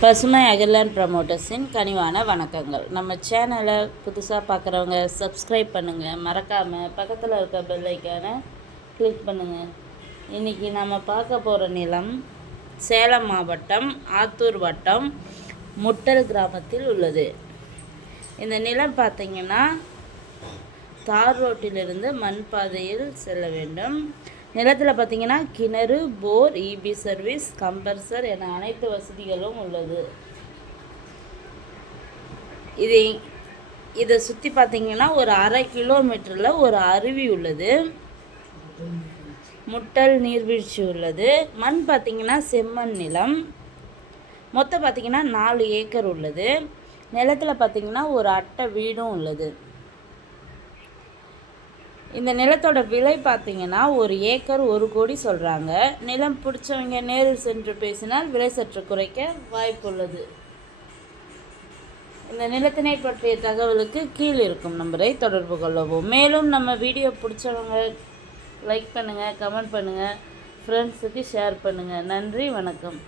பசுமை அகர்லேண்ட் ப்ரமோட்டர்ஸின் கனிவான வணக்கங்கள். நம்ம சேனலை புதுசாக பார்க்குறவங்க சப்ஸ்கிரைப் பண்ணுங்கள், மறக்காமல் பக்கத்தில் இருக்க பெல் ஐக்கானை கிளிக் பண்ணுங்கள். இன்றைக்கி நம்ம பார்க்க போகிற நிலம் சேலம் மாவட்டம் ஆத்தூர் வட்டம் முட்டல் கிராமத்தில் உள்ளது. இந்த நிலம் பார்த்திங்கன்னா தார் ரோட்டிலிருந்து மண் பாதையில் செல்ல வேண்டும். நிலத்தில் பார்த்திங்கன்னா கிணறு, போர், இபி சர்வீஸ், கம்ப்ரஸர் என அனைத்து வசதிகளும் உள்ளது. இதை சுற்றி பார்த்திங்கன்னா ஒரு 1/2 கிலோமீட்டரில் ஒரு அருவி உள்ளது, முட்டல் நீர்வீழ்ச்சி உள்ளது. மண் பார்த்திங்கன்னா செம்மண் நிலம். மொத்தம் பார்த்திங்கன்னா 4 ஏக்கர் உள்ளது. நிலத்தில் பார்த்திங்கன்னா ஒரு அட்டை வீடும் உள்ளது. இந்த நிலத்தோட விலை பார்த்திங்கன்னா 1 ஏக்கர் 1 கோடி சொல்கிறாங்க. நிலம் பிடிச்சவங்க நேரில் சென்று பேசினால் விலை சற்று குறைக்க வாய்ப்புள்ளது. இந்த நிலத்தினை பற்றிய தகவலுக்கு கீழ் இருக்கும் நம்பரை தொடர்பு கொள்ளவும். மேலும் நம்ம வீடியோ பிடிச்சவங்க லைக் பண்ணுங்கள், கமெண்ட் பண்ணுங்கள், ஃப்ரெண்ட்ஸுக்கு ஷேர் பண்ணுங்கள். நன்றி, வணக்கம்.